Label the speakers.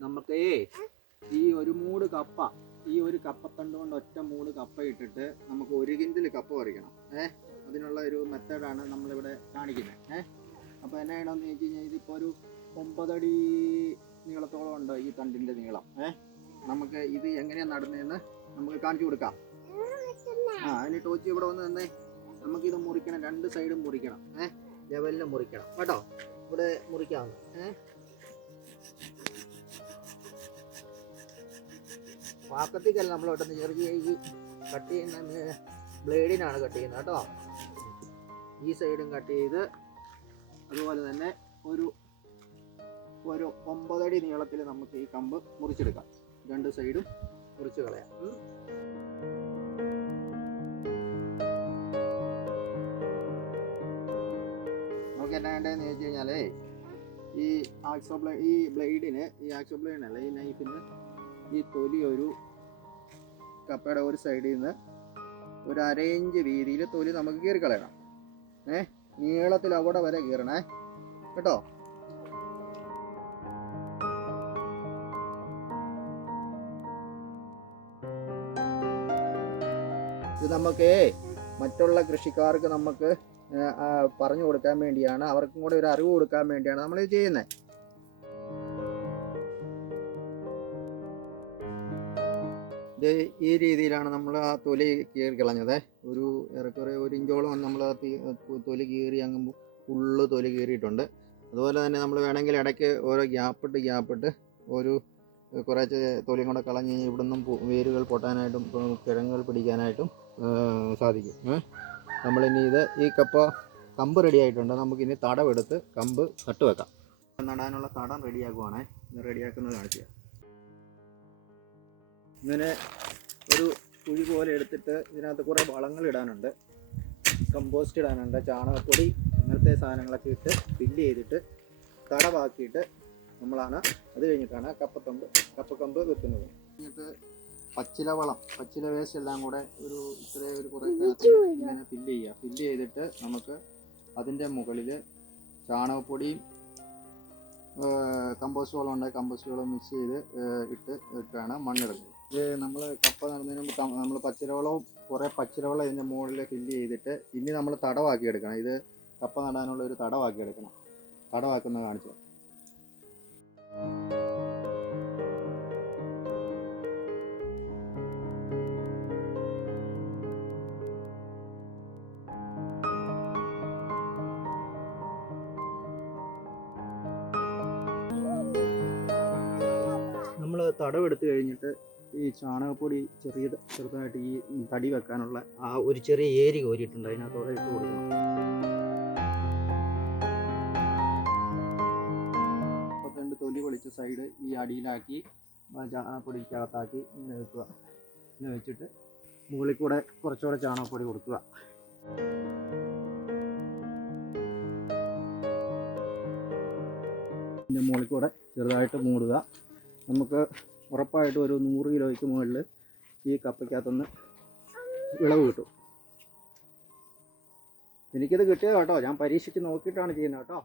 Speaker 1: നമുക്ക് ഈ ഒരു മൂട് കപ്പ ഈ ഒരു കപ്പത്തണ്ട് കൊണ്ട് ഒറ്റ മൂട് കപ്പ ഇട്ടിട്ട് നമുക്ക് ഒരു കിൻഡിൽ കപ്പ പറിക്കണം. ഏ? അതിനുള്ള ഒരു മെത്തേഡാണ് നമ്മളിവിടെ കാണിക്കുന്നത്. ഏ? അപ്പോൾ എന്നാ ചെയ്യണമെന്ന് ചോദിച്ചു കഴിഞ്ഞാൽ ഇതിപ്പോൾ ഒരു ഒമ്പതടി നീളത്തോളം ഉണ്ട് ഈ തണ്ടിന്റെ നീളം. ഏ? നമുക്ക് ഇത് എങ്ങനെയാണ് നടന്നതെന്ന് നമുക്ക് കാണിച്ചു കൊടുക്കാം. ആ അതിന് ടോച്ച് ഇവിടെ വന്ന് തന്നെ നമുക്കിത് മുറിക്കണം. രണ്ട് സൈഡും മുറിക്കണം. ഏ? ലെവലിൽ മുറിക്കണം. കേട്ടോ? ഇവിടെ മുറിക്കാവുന്നു ഏ? പാക്കത്തേക്കല്ല നമ്മൾ പെട്ടെന്ന് ചെറിയ ഈ കട്ട് ചെയ്യുന്ന ബ്ലേഡിനാണ് കട്ട് ചെയ്യുന്നത് കേട്ടോ. ഈ സൈഡും കട്ട് ചെയ്ത് അതുപോലെ തന്നെ ഒരു ഒരു ഒമ്പതടി നീളത്തിൽ നമുക്ക് ഈ കമ്പ് മുറിച്ചെടുക്കാം. രണ്ട് സൈഡും മുറിച്ച് കളയാം. നമുക്ക് എന്നാ വേണ്ടതെന്ന് ചോദിച്ചു കഴിഞ്ഞാലേ ഈ ആക്സോ ബ്ലേ ഈ ബ്ലേഡിന് ഈ ആക്സോ ബ്ലേഡിനല്ല ഈ നൈഫിന് ഈ തൊലി ഒരു കപ്പയുടെ ഒരു സൈഡിൽ നിന്ന് ഒരു അരയിഞ്ച് വീതിയിൽ തൊലി നമുക്ക് കീറിക്കളയണം കളയണം. ഏ നീളത്തിൽ അവിടെ വരെ കീറണേ. കേട്ടോ? ഇത് നമുക്ക് മറ്റുള്ള കൃഷിക്കാർക്ക് നമുക്ക് പറഞ്ഞു കൊടുക്കാൻ വേണ്ടിയാണ്. അവർക്കും കൂടെ ഒരു അറിവ് കൊടുക്കാൻ വേണ്ടിയാണ് നമ്മൾ ഇത് ചെയ്യുന്നത് ഇത് ഈ രീതിയിലാണ് നമ്മൾ ആ തൊലി കീറി കളഞ്ഞത്. ഒരു ഏറെക്കുറെ ഒരു ഇഞ്ചോളം നമ്മൾ ആ തൊലി കീറി അങ്ങ് ഫുള്ള് തൊലി കീറിയിട്ടുണ്ട്. അതുപോലെ തന്നെ നമ്മൾ വേണമെങ്കിൽ ഇടയ്ക്ക് ഓരോ ഗ്യാപ്പിട്ട് ഗ്യാപ്പിട്ട് ഒരു കുറച്ച് തൊലിയും കൂടെ കളഞ്ഞ് ഇവിടെ നിന്നും വേരുകൾ പൊട്ടാനായിട്ടും കിഴങ്ങുകൾ പിടിക്കാനായിട്ടും സാധിക്കും? നമ്മളിനി ഇത് ഈ കപ്പ കമ്പ് റെഡി ആയിട്ടുണ്ട്. നമുക്കിനി തടവെടുത്ത് കമ്പ് നട്ടുവെക്കാം. നടാനുള്ള തടം റെഡിയാക്കുവാണേ റെഡിയാക്കുന്നത് കാണിച്ചു. ഇങ്ങനെ ഒരു കുഴി പോലെ എടുത്തിട്ട് ഇതിനകത്ത് കുറേ വളങ്ങൾ ഇടാനുണ്ട്. കമ്പോസ്റ്റ് ഇടാനുണ്ട്. ചാണകപ്പൊടി അങ്ങനത്തെ സാധനങ്ങളൊക്കെ ഇട്ട് ഫില്ല് ചെയ്തിട്ട് തടവാക്കിയിട്ട് നമ്മളാണ് അത് കഴിഞ്ഞിട്ടാണ് കപ്പക്കമ്പ് കപ്പക്കമ്പ് വെക്കുന്നത്. എന്നിട്ട് പച്ചില വളം പച്ചില വേസ്റ്റ് എല്ലാം കൂടെ ഒരു ഇത്ര ഒരു കുറേ ഇങ്ങനെ ഫില്ല് ചെയ്യുക ഫില്ല് ചെയ്തിട്ട് നമുക്ക് അതിന്റെ മുകളിൽ ചാണകപ്പൊടിയും കമ്പോസ്റ്റ് വളം ഉണ്ടായി കമ്പോസ്റ്റ് വളം മിക്സ് ചെയ്ത് ഇട്ട് ഇട്ടാണ് മണ്ണിടുന്നത്. നമ്മൾ കപ്പ നടന്നതിന് നമ്മൾ പച്ചിലവളവും കുറേ പച്ചിലവളം ഇതിന്റെ മുകളിൽ ഫില്ല് ചെയ്തിട്ട് ഇനി നമ്മൾ തടവാക്കി എടുക്കണം. ഇത് കപ്പ നടാനുള്ള ഒരു തടവാക്കി എടുക്കണം. തടവാക്കുന്നത് കാണിച്ചു നമ്മൾ തടവെടുത്ത് കഴിഞ്ഞിട്ട് ഈ ചാണകപ്പൊടി ചെറിയ ചെറുതായിട്ട് ഈ തടി വെക്കാനുള്ള ആ ഒരു ചെറിയ ഏരി കോരിയിട്ടുണ്ട്. അതിനകത്തോടെ ഇട്ട് കൊടുക്കണം. മുപ്പത്തിരണ്ട് തൊലി പൊളിച്ച സൈഡ് ഈ അടിയിലാക്കി ചാണകപ്പൊടിക്കകത്താക്കി ഇങ്ങനെ വെക്കുക. ഇങ്ങനെ വെച്ചിട്ട് മുകളിൽ കൂടെ കുറച്ചുകൂടെ ചാണകപ്പൊടി കൊടുക്കുക. ഇതിന്റെ മുകളിൽ കൂടെ ചെറുതായിട്ട് മൂടുക. നമുക്ക് ഉറപ്പായിട്ടും ഒരു നൂറ് കിലോയ്ക്ക് മുകളിൽ ഈ കപ്പയ്ക്കകത്തുനിന്ന് വിളവ് കിട്ടും. എനിക്കിത് കിട്ടിയത് കേട്ടോ. ഞാൻ പരീക്ഷിച്ച് നോക്കിയിട്ടാണ് ചെയ്യുന്നത് കേട്ടോ.